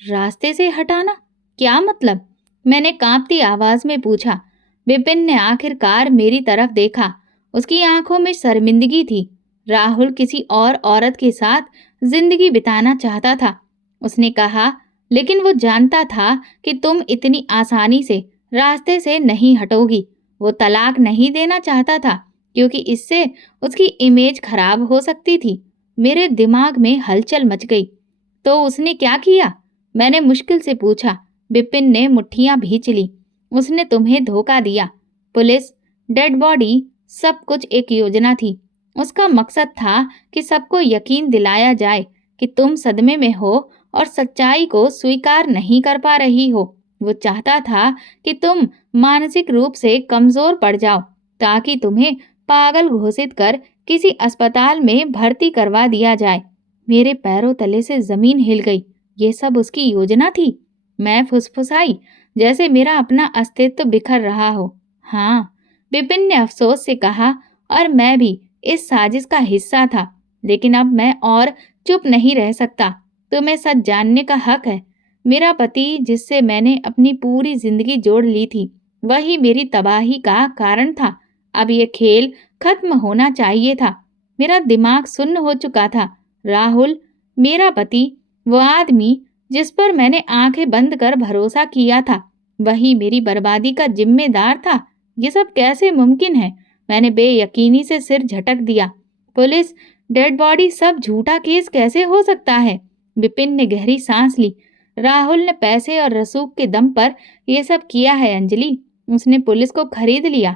रास्ते से हटाना? क्या मतलब? मैंने कांपती आवाज में पूछा। विपिन ने आखिरकार मेरी तरफ देखा। उसकी आंखों में शर्मिंदगी थी। राहुल किसी और औरत के साथ जिंदगी बिताना चाहता था, उसने कहा। लेकिन वो जानता था कि तुम इतनी आसानी से रास्ते से नहीं हटोगी। वो तलाक नहीं देना चाहता था, क्योंकि इससे उसकी इमेज खराब हो सकती थी। मेरे दिमाग में हलचल मच गई। तो उसने क्या किया? मैंने मुश्किल से पूछा। विपिन ने मुट्ठियां भींच ली। उसने तुम्हें धोखा दिया। पुलिस, डेड बॉडी, सब कुछ एक योजना थी। उसका मकसद था कि सबको यकीन दिलाया जाए कि तुम सदमे में हो और सच्चाई को स्वीकार नहीं कर पा रही हो। वो चाहता था कि तुम मानसिक रूप से कमजोर पड़ जाओ, ताकि तुम्हें पागल घोषित कर किसी अस्पताल में भर्ती करवा दिया जाए। मेरे पैरों तले से जमीन हिल गई। ये सब उसकी योजना थी? मैं फुसफुसाई, जैसे मेरा अपना अस्तित्व बिखर रहा हो। हाँ, विपिन ने अफसोस से कहा, और मैं भी इस साजिश का हिस्सा था। लेकिन अब मैं और चुप नहीं रह सकता। तुम्हें सच जानने का हक है। मेरा पति, जिससे मैंने अपनी पूरी जिंदगी जोड़ ली थी, वही मेरी तबाही का कारण था। अब ये खेल खत्म होना चाहिए था। मेरा दिमाग सुन्न हो चुका था। राहुल, मेरा पति, वो आदमी जिस पर मैंने आंखें बंद कर भरोसा किया था, वही मेरी बर्बादी का जिम्मेदार था। ये सब कैसे मुमकिन है? मैंने बेयकीनी से सिर झटक दिया। पुलिस, डेड बॉडी, सब झूठा केस कैसे हो सकता है? विपिन ने गहरी सांस ली। राहुल ने पैसे और रसूख के दम पर ये सब किया है अंजलि। उसने पुलिस को खरीद लिया।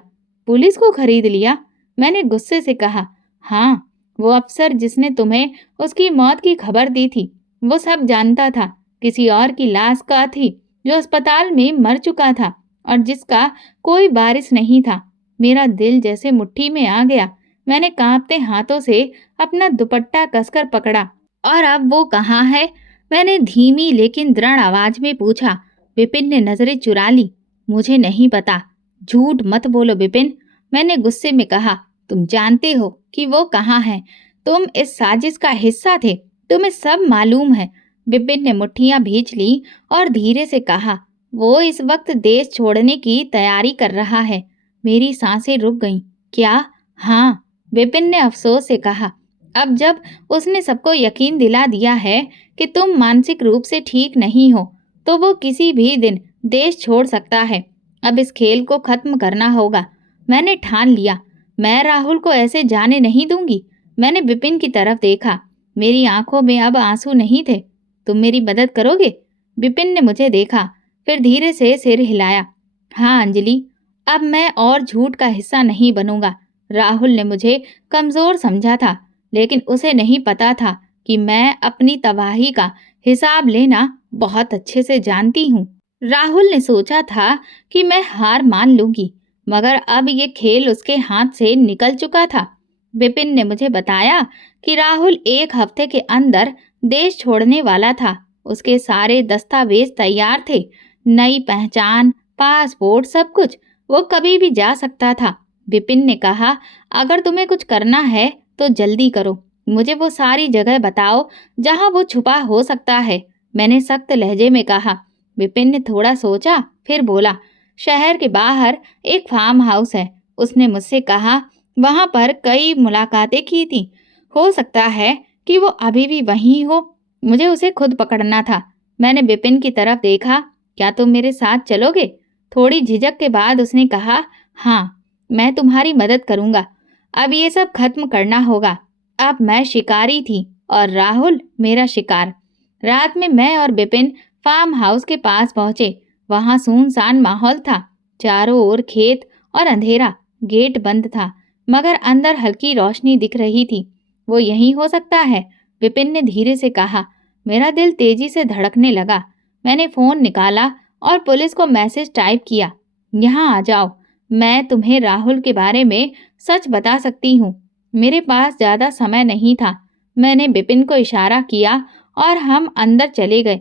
पुलिस को खरीद लिया? मैंने गुस्से से कहा। हाँ, वो अफसर जिसने तुम्हें उसकी मौत की खबर दी थी, वो सब जानता था। किसी और की लाश का थी जो अस्पताल में मर चुका था और जिसका कोई वारिस नहीं था। मेरा दिल जैसे मुट्ठी में आ गया। मैंने कांपते हाथों से अपना दुपट्टा कसकर पकड़ा। और अब वो कहाँ है? मैंने धीमी लेकिन दृढ़ आवाज में पूछा। विपिन ने नजरें चुरा ली। मुझे नहीं पता। झूठ मत बोलो विपिन, मैंने गुस्से में कहा। तुम जानते हो कि वो कहाँ है। तुम इस साजिश का हिस्सा थे। तुम्हें सब मालूम है। विपिन ने मुट्ठियां भींच ली और धीरे से कहा, वो इस वक्त देश छोड़ने की तैयारी कर रहा है। मेरी सांसें रुक गईं। क्या? हाँ, विपिन ने अफसोस से कहा। अब जब उसने सबको यकीन दिला दिया है कि तुम मानसिक रूप से ठीक नहीं हो, तो वो किसी भी दिन देश छोड़ सकता है। अब इस खेल को खत्म करना होगा। मैंने ठान लिया। मैं राहुल को ऐसे जाने नहीं दूंगी। मैंने विपिन की तरफ देखा। मेरी आंखों में अब आंसू नहीं थे। तुम मेरी मदद करोगे? विपिन ने मुझे देखा, फिर धीरे से सिर हिलाया। हाँ अंजलि, अब मैं और झूठ का हिस्सा नहीं बनूंगा। राहुल ने मुझे कमजोर समझा था, लेकिन उसे नहीं पता था कि मैं अपनी तबाही का हिसाब लेना बहुत अच्छे से जानती हूँ। राहुल ने सोचा था कि मैं हार मान लूंगी, मगर अब ये खेल उसके हाथ से निकल चुका था। विपिन ने मुझे बताया कि राहुल 1 हफ्ते के अंदर देश छोड़ने वाला था। उसके सारे दस्तावेज तैयार थे, नई पहचान, पासपोर्ट, सब कुछ। वो कभी भी जा सकता था। विपिन ने कहा, अगर तुम्हें कुछ करना है तो जल्दी करो। मुझे वो सारी जगह बताओ जहां वो छुपा हो सकता है। मैंने सख्त लहजे में कहा। विपिन ने थोड़ा सोचा, फिर बोला, शहर के बाहर एक फार्म हाउस है। उसने मुझसे कहा, वहां पर कई मुलाकातें की थी। हो सकता है कि वो अभी भी वहीं हो। मुझे उसे खुद पकड़ना था। मैंने विपिन की तरफ देखा। क्या तुम मेरे साथ चलोगे? थोड़ी झिझक के बाद उसने कहा, हाँ, मैं तुम्हारी मदद करूंगा। अब ये सब खत्म करना होगा। अब मैं शिकारी थी और राहुल मेरा शिकार। रात में मैं और विपिन फार्म हाउस के पास पहुंचे। वहां सुनसान माहौल था, चारों ओर खेत और अंधेरा। गेट बंद था, मगर अंदर हल्की रोशनी दिख रही थी। वो यहीं हो सकता है, विपिन ने धीरे से कहा। मेरा दिल तेजी से धड़कने लगा। मैंने फोन निकाला और पुलिस को मैसेज टाइप किया, यहाँ आ जाओ। मैं तुम्हें राहुल के बारे में सच बता सकती हूँ। मेरे पास ज्यादा समय नहीं था। मैंने विपिन को इशारा किया और हम अंदर चले गए।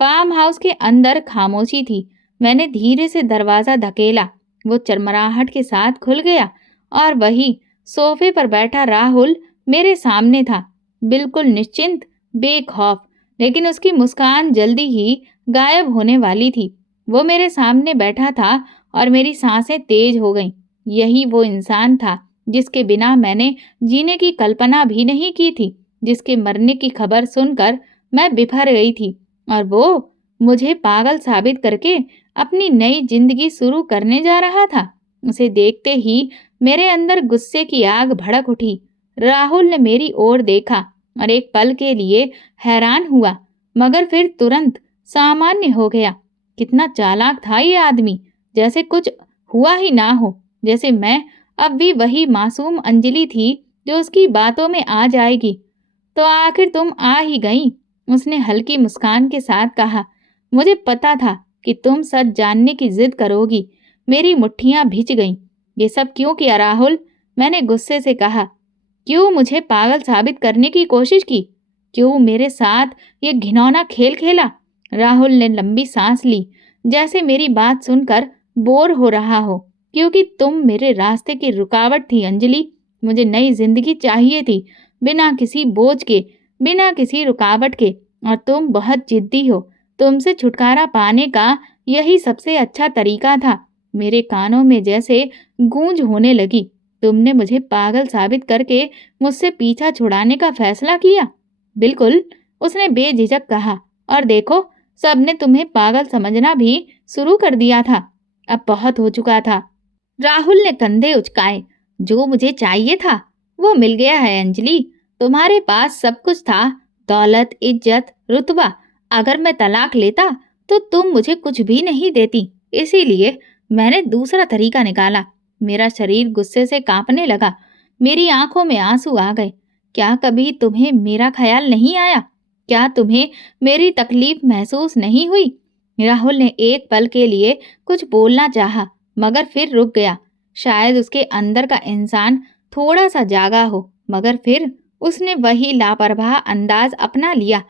फार्म हाउस के अंदर खामोशी थी। मैंने धीरे से दरवाजा धकेला। वो चरमराहट के साथ खुल गया और वही सोफे पर बैठा राहुल मेरे सामने था, बिल्कुल निश्चिंत, बेखौफ। लेकिन उसकी मुस्कान जल्दी ही गायब होने वाली थी। वो मेरे सामने बैठा था और मेरी सांसें तेज हो गईं। यही वो इंसान था जिसके बिना मैंने जीने की कल्पना भी नहीं की थी, जिसके मरने की खबर सुनकर मैं बिफर गई थी। और वो मुझे पागल साबित करके अपनी नई जिंदगी शुरू करने जा रहा था। उसे देखते ही मेरे अंदर गुस्से की आग भड़क उठी। राहुल ने मेरी ओर देखा और एक पल के लिए हैरान हुआ, मगर फिर तुरंत सामान्य हो गया। कितना चालाक था ये आदमी, जैसे कुछ हुआ ही ना हो, जैसे मैं अब भी वही मासूम अंजलि थी जो उसकी बातों में आ जाएगी। तो आखिर तुम आ ही गई, उसने हल्की मुस्कान के साथ कहा। मुझे पता था कि तुम सच जानने की जिद करोगी। मेरी मुट्ठियां भिज गईं। ये सब क्यों किया राहुल? मैंने गुस्से से कहा। क्यों मुझे पागल साबित करने की कोशिश की? क्यों मेरे साथ ये घिनौना खेल खेला? राहुल ने लंबी सांस ली, जैसे मेरी बात सुनकर बोर हो रहा हो। क्योंकि तुम मेरे रास्ते की रुकावट थी अंजलि। मुझे नई जिंदगी चाहिए थी, बिना किसी बोझ के, बिना किसी रुकावट के। और तुम बहुत जिद्दी हो। तुमसे छुटकारा पाने का यही सबसे अच्छा तरीका था। मेरे कानों में जैसे गूंज होने लगी। तुमने मुझे पागल साबित करके मुझसे पीछा छुड़ाने का फैसला किया। बिल्कुल, उसने बेझिझक कहा। और देखो, सबने तुम्हें पागल समझना भी शुरू कर दिया था। अब बहुत हो चुका था। राहुल ने कंधे उचकाए। जो मुझे चाहिए था वो मिल गया है अंजलि। तुम्हारे पास सब कुछ था, दौलत, इज्जत, रुतबा। अगर मैं तलाक लेता तो तुम मुझे कुछ भी नहीं देती। इसीलिए मैंने दूसरा तरीका निकाला। मेरा शरीर गुस्से से कांपने लगा, मेरी आंखों में आंसू आ गए। क्या कभी तुम्हें मेरा ख्याल नहीं आया? क्या तुम्हें मेरी तकलीफ महसूस नहीं हुई? राहुल ने एक पल के लिए कुछ बोलना चाहा, मगर फिर रुक गया। शायद उसके अंदर का इंसान थोड़ा सा जागा हो, मगर फिर उसने वही लापरवाह अंदाज अपना लिया।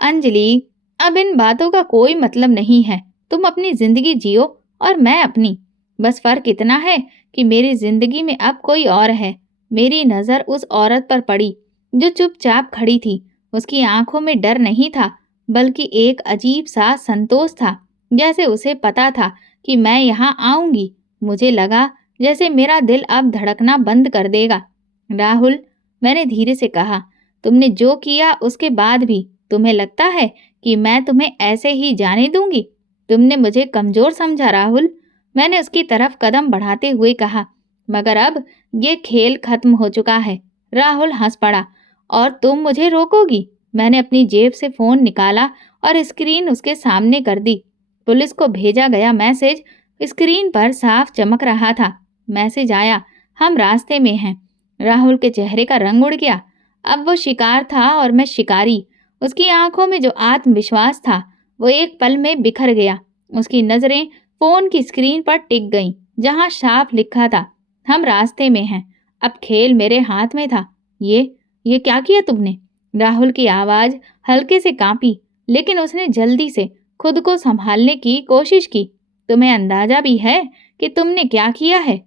अंजलि, अब इन बातों का कोई मतलब नहीं है। तुम अपनी जिंदगी जियो और मैं अपनी। बस फर्क इतना है कि मेरी जिंदगी में अब कोई और है। मेरी नजर उस औरत पर पड़ी जो चुपचाप खड़ी थी। उसकी आंखों में डर नहीं था, बल्कि एक अजीब सा संतोष था, जैसे उसे पता था कि मैं यहाँ आऊंगी। मुझे लगा जैसे मेरा दिल अब धड़कना बंद कर देगा। राहुल, मैंने धीरे से कहा, तुमने जो किया उसके बाद भी तुम्हें लगता है कि मैं तुम्हें ऐसे ही जाने दूंगी? तुमने मुझे कमजोर समझा राहुल। मैंने उसकी तरफ कदम बढ़ाते हुए कहा, मगर अब ये खेल खत्म हो चुका है। राहुल हंस पड़ा। और तुम मुझे रोकोगी? मैंने अपनी जेब से फोन निकाला और स्क्रीन उसके सामने कर दी। पुलिस को भेजा गया मैसेज स्क्रीन पर साफ चमक रहा था। मैसेज आया, हम रास्ते में हैं। राहुल के चेहरे का रंग उड़ गया। अब वो शिकार था और मैं शिकारी। उसकी आंखों में जो आत्मविश्वास था वो एक पल में बिखर गया। उसकी नजरें फोन की स्क्रीन पर टिक गईं, जहां साफ लिखा था, हम रास्ते में हैं। अब खेल मेरे हाथ में था। ये क्या किया तुमने? राहुल की आवाज हल्के से कांपी, लेकिन उसने जल्दी से खुद को संभालने की कोशिश की। तुम्हें अंदाजा भी है कि तुमने क्या किया है?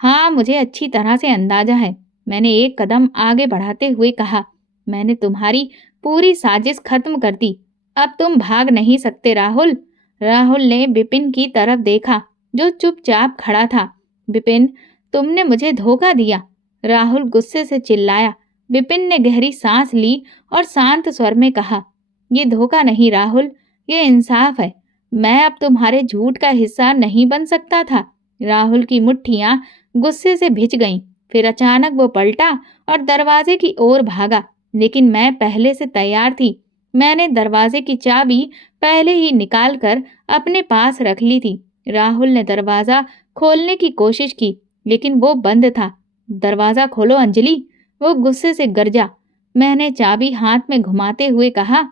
हाँ, मुझे अच्छी तरह से अंदाजा है। मैंने एक कदम आगे बढ़ाते हुए कहा, मैंने तुम्हारी पूरी साजिश खत्म कर दी। अब तुम भाग नहीं सकते राहुल। राहुल ने विपिन की तरफ देखा, जो चुपचाप खड़ा था। विपिन, तुमने मुझे धोखा दिया। राहुल गुस्से से चिल्लाया। विपिन ने गहरी सांस ली और शांत स्वर में कहा, ये धोखा नहीं राहुल, ये इंसाफ है। मैं अब तुम्हारे झूठ का हिस्सा नहीं बन सकता था। राहुल की मुट्ठियां गुस्से से भिज गईं। फिर अचानक वो पलटा और दरवाजे की ओर भागा, लेकिन मैं पहले से तैयार थी। मैंने दरवाजे की चाबी पहले ही निकाल कर अपने पास रख ली थी। राहुल ने दरवाजा खोलने की कोशिश की, लेकिन वो बंद था। दरवाजा खोलो अंजलि, वो गुस्से से गरजा। मैंने चाबी हाथ में घुमाते हुए कहा,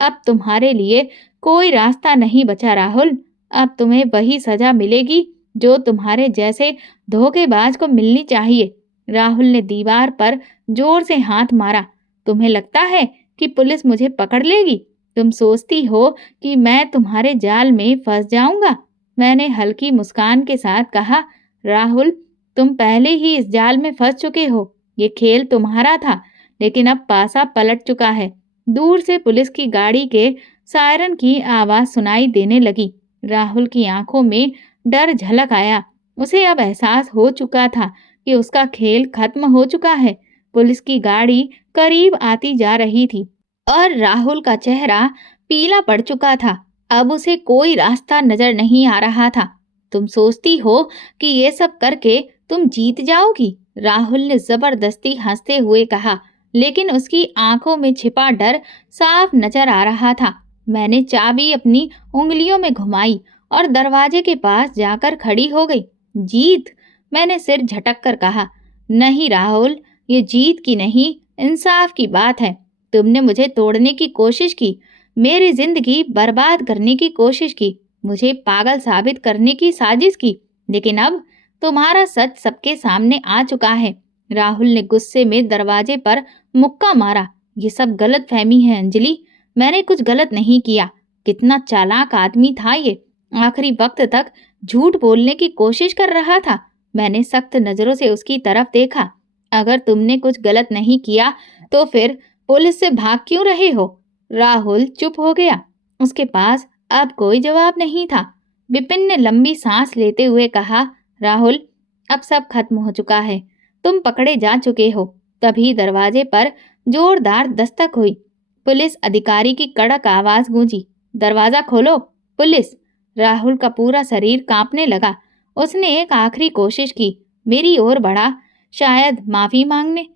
अब तुम्हारे लिए कोई रास्ता नहीं बचा राहुल। अब तुम्हें वही सजा मिलेगी जो तुम्हारे जैसे धोखेबाज को मिलनी चाहिए। राहुल ने दीवार पर जोर से हाथ मारा। तुम्हें लगता है कि पुलिस मुझे पकड़ लेगी? तुम सोचती हो कि मैं तुम्हारे जाल में फंस जाऊंगा? मैंने हल्की मुस्कान के साथ कहा, राहुल, तुम पहले ही इस जाल में फंस चुके हो। ये खेल तुम्हारा था, लेकिन अब पासा पलट चुका है। दूर से पुलिस की गाड़ी के सायरन की आवाज सुनाई देने लगी। राहुल की आंखों में डर झलक आया। उसे अब एहसास हो चुका था कि उसका खेल खत्म हो चुका है। पुलिस की गाड़ी करीब आती जा रही थी और राहुल का चेहरा पीला पड़ चुका था। अब उसे कोई रास्ता नजर नहीं आ रहा था। तुम सोचती हो कि ये सब करके तुम जीत जाओगी? राहुल ने जबरदस्ती हंसते हुए कहा, लेकिन उसकी आंखों में छिपा डर साफ नजर आ रहा था। मैंने चाबी अपनी उंगलियों में घुमाई और दरवाजे के पास जाकर खड़ी हो गई। जीत? मैंने सिर झटक कर कहा, नहीं राहुल, ये जीत की नहीं, इंसाफ की बात है। तुमने मुझे तोड़ने की कोशिश की, मेरी जिंदगी बर्बाद करने की कोशिश की, मुझे पागल साबित करने की साजिश की, लेकिन अब तुम्हारा सच सबके सामने आ चुका है। राहुल ने गुस्से में दरवाजे पर मुक्का मारा। ये सब गलत फहमी है अंजलि, मैंने कुछ गलत नहीं किया। कितना चालाक आदमी था ये, आखिरी वक्त तक झूठ बोलने की कोशिश कर रहा था। मैंने सख्त नजरों से उसकी तरफ देखा। अगर तुमने कुछ गलत नहीं किया तो फिर पुलिस से भाग क्यों रहे हो? राहुल चुप हो गया। उसके पास अब कोई जवाब नहीं था। विपिन ने लंबी सांस लेते हुए कहा, राहुल, अब सब खत्म हो चुका है। तुम पकड़े जा चुके हो। तभी दरवाजे पर जोरदार दस्तक हुई। पुलिस अधिकारी की कड़क आवाज गूंजी, दरवाजा खोलो। पुलिस! राहुल का पूरा शरीर कांपने लगा। उसने एक आखिरी कोशिश की, मेरी ओर बढ़ा, शायद माफी मांगने,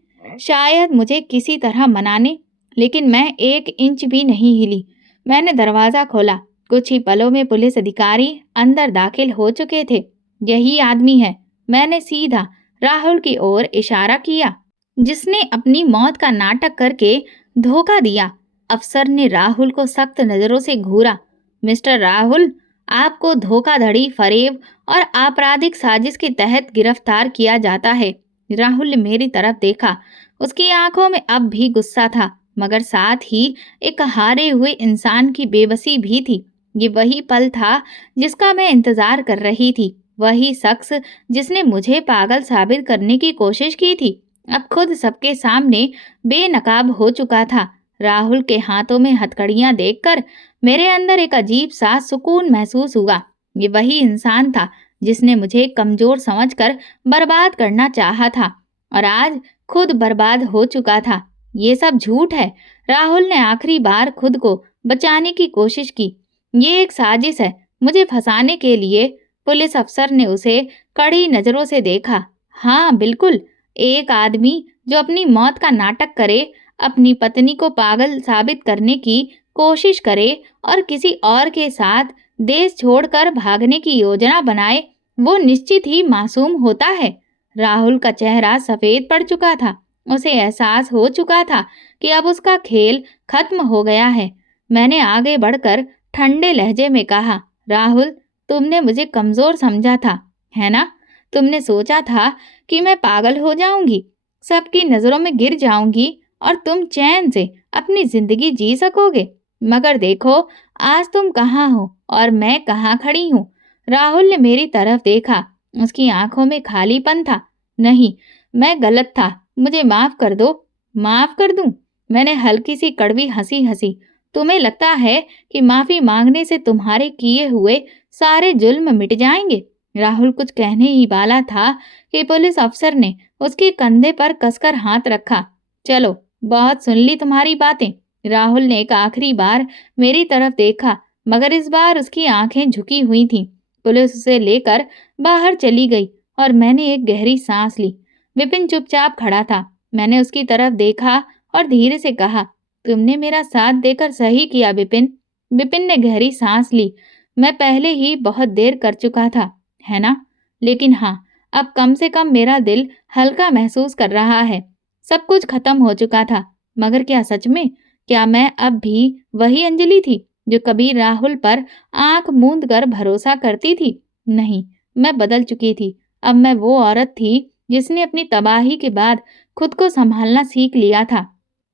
शायद मुझे किसी तरह मनाने, लेकिन मैं 1 इंच भी नहीं हिली। मैंने दरवाज़ा खोला। कुछ ही पलों में पुलिस अधिकारी अंदर दाखिल हो चुके थे। यही आदमी है, मैंने सीधा राहुल की ओर इशारा किया, जिसने अपनी मौत का नाटक करके धोखा दिया। अफसर ने राहुल को सख्त नज़रों से घूरा। मिस्टर राहुल, आपको धोखाधड़ी, फरेब और आपराधिक साजिश के तहत गिरफ्तार किया जाता है। राहुल ने मेरी तरफ देखा। उसकी आंखों में अब भी गुस्सा था, मगर साथ ही एक हारे हुए इंसान की बेबसी भी थी। ये वही पल था जिसका मैं इंतजार कर रही थी। वही शख्स जिसने मुझे पागल साबित करने की कोशिश की थी, अब खुद सबके सामने बेनकाब हो चुका था। राहुल के हाथों में हथकड़ियां देखकर मेरे अंदर एक अजीब सा सुकून महसूस हुआ। ये वही इंसान था जिसने मुझे कमजोर समझकर बर्बाद करना चाहा था, और आज खुद बर्बाद हो चुका था। ये सब झूठ है। राहुल ने आखिरी बार खुद को बचाने की कोशिश की। ये एक साजिश है, मुझे फंसाने के लिए। पुलिस अफसर ने उसे कड़ी नजरों से देखा। हाँ बिल्कुल, एक आदमी जो अपनी मौत का नाटक करे, अपनी पत्नी को पागल साबित करने की कोशिश करे और किसी और के साथ देश छोड़कर भागने की योजना बनाए, वो निश्चित ही मासूम होता है। राहुल का चेहरा सफेद पड़ चुका था। उसे एहसास हो चुका था कि अब उसका खेल खत्म हो गया है। मैंने आगे बढ़कर ठंडे लहजे में कहा, राहुल, तुमने मुझे कमजोर समझा था, है ना? तुमने सोचा था कि मैं पागल हो जाऊंगी, सबकी नजरों में गिर जाऊंगी और तुम चैन से अपनी जिंदगी जी सकोगे। मगर देखो, आज तुम कहाँ हो और मैं कहाँ खड़ी हूँ। राहुल ने मेरी तरफ देखा। उसकी आंखों में खालीपन था। नहीं, मैं गलत था, मुझे माफ कर दो। माफ कर दूं? मैंने हल्की सी कड़वी हंसी हंसी। तुम्हें लगता है कि माफी मांगने से तुम्हारे किए हुए सारे जुल्म मिट जाएंगे? राहुल कुछ कहने ही वाला था कि पुलिस अफसर ने उसके कंधे पर कसकर हाथ रखा। चलो, बहुत सुन ली तुम्हारी बातें। राहुल ने एक आखिरी बार मेरी तरफ देखा, मगर इस बार उसकी आंखें झुकी हुई थीं। पुलिस उसे लेकर बाहर चली गई और मैंने एक गहरी सांस ली। विपिन चुपचाप खड़ा था। मैंने उसकी तरफ देखा और धीरे से कहा, तुमने मेरा साथ देकर सही किया विपिन। विपिन ने गहरी सांस ली। मैं पहले ही बहुत देर कर चुका था, है ना? लेकिन हाँ, अब कम से कम मेरा दिल हल्का महसूस कर रहा है। सब कुछ खत्म हो चुका था, मगर क्या सच में? क्या मैं अब भी वही अंजलि थी जो कभी राहुल पर आंख मूंद कर भरोसा करती थी? नहीं, मैं बदल चुकी थी। अब मैं वो औरत थी जिसने अपनी तबाही के बाद खुद को संभालना सीख लिया था।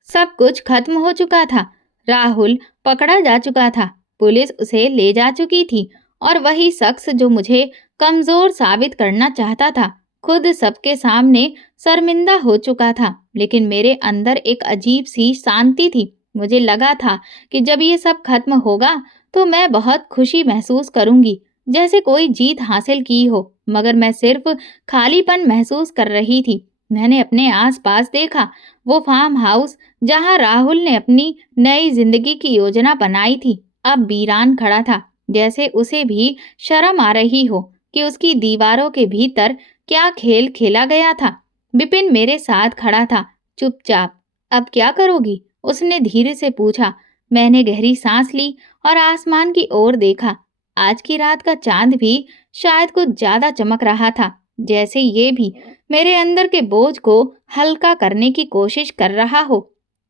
सब कुछ खत्म हो चुका था। राहुल पकड़ा जा चुका था। पुलिस उसे ले जा चुकी थी, और वही शख्स जो मुझे कमजोर साबित करना चाहता था, खुद सबके सामने शर्मिंदा हो चुका था। लेकिन मेरे अंदर एक अजीब सी शांति थी। मुझे लगा था कि जब ये सब खत्म होगा तो मैं बहुत खुशी महसूस करूंगी, जैसे कोई जीत हासिल की हो। मगर मैं सिर्फ खालीपन महसूस कर रही थी। मैंने अपने आसपास देखा। वो फार्म हाउस जहां राहुल ने अपनी नई जिंदगी की योजना बनाई थी, अब वीरान खड़ा था, जैसे उसे भी शर्म आ रही हो कि उसकी दीवारों के भीतर क्या खेल खेला गया था। विपिन मेरे साथ खड़ा था, चुपचाप। अब क्या करोगी? उसने धीरे से पूछा। मैंने गहरी सांस ली और आसमान की ओर देखा। आज की रात का चांद भी शायद कुछ ज्यादा चमक रहा था, जैसे ये भी मेरे अंदर के बोझ को हल्का करने की कोशिश कर रहा हो।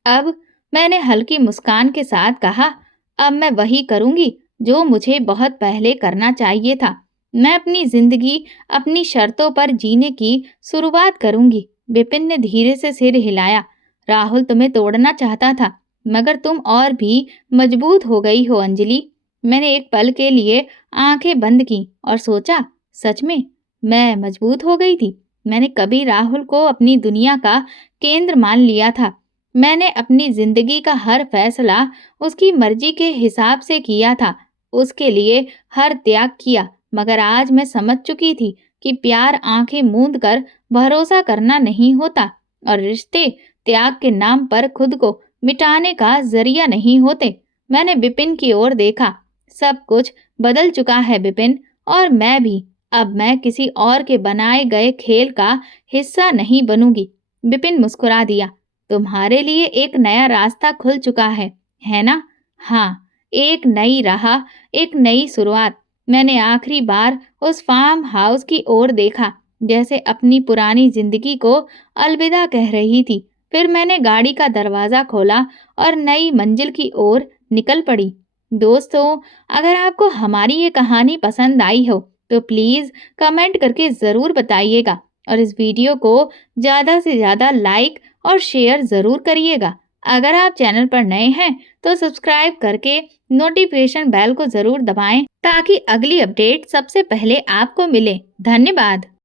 अब मैंने हल्की मुस्कान के साथ कहा, अब मैं वही करूंगी जो मुझे बहुत पहले करना चाहिए था। मैं अपनी जिंदगी अपनी शर्तों पर जीने की शुरुआत करूंगी। विपिन ने धीरे से सिर हिलाया। राहुल तुम्हें तोड़ना चाहता था, मगर तुम और भी मजबूत हो गई हो अंजलि। मैंने एक पल के लिए आंखें बंद की और सोचा, सच में मैं मजबूत हो गई थी। मैंने कभी राहुल को अपनी दुनिया का केंद्र मान लिया था। मैंने अपनी जिंदगी का हर फैसला उसकी मर्जी के हिसाब से किया था, उसके लिए हर त्याग किया। मगर आज मैं समझ चुकी थी कि प्यार आंखें मूंद कर भरोसा करना नहीं होता, और रिश्ते त्याग के नाम पर खुद को मिटाने का जरिया नहीं होते। मैंने विपिन की ओर देखा। सब कुछ बदल चुका है विपिन, और मैं भी। अब मैं किसी और के बनाए गए खेल का हिस्सा नहीं बनूंगी। विपिन मुस्कुरा दिया। तुम्हारे लिए एक नया रास्ता खुल चुका है ना? हाँ, एक नई राह, एक नई शुरुआत। मैंने आखिरी बार उस फार्म हाउस की ओर देखा, जैसे अपनी पुरानी जिंदगी को अलविदा कह रही थी। फिर मैंने गाड़ी का दरवाजा खोला और नई मंजिल की ओर निकल पड़ी। दोस्तों, अगर आपको हमारी ये कहानी पसंद आई हो, तो प्लीज़ कमेंट करके ज़रूर बताइएगा और इस वीडियो को ज़्यादा से ज़्यादा लाइक और शेयर ज़रूर करिएगा। अगर आप चैनल पर नए हैं, तो सब्सक्राइब करके नोटिफिकेशन बेल को ज़रूर दबाएं ताकि अगली अपडेट सबसे पहले आपको मिले। धन्यवाद।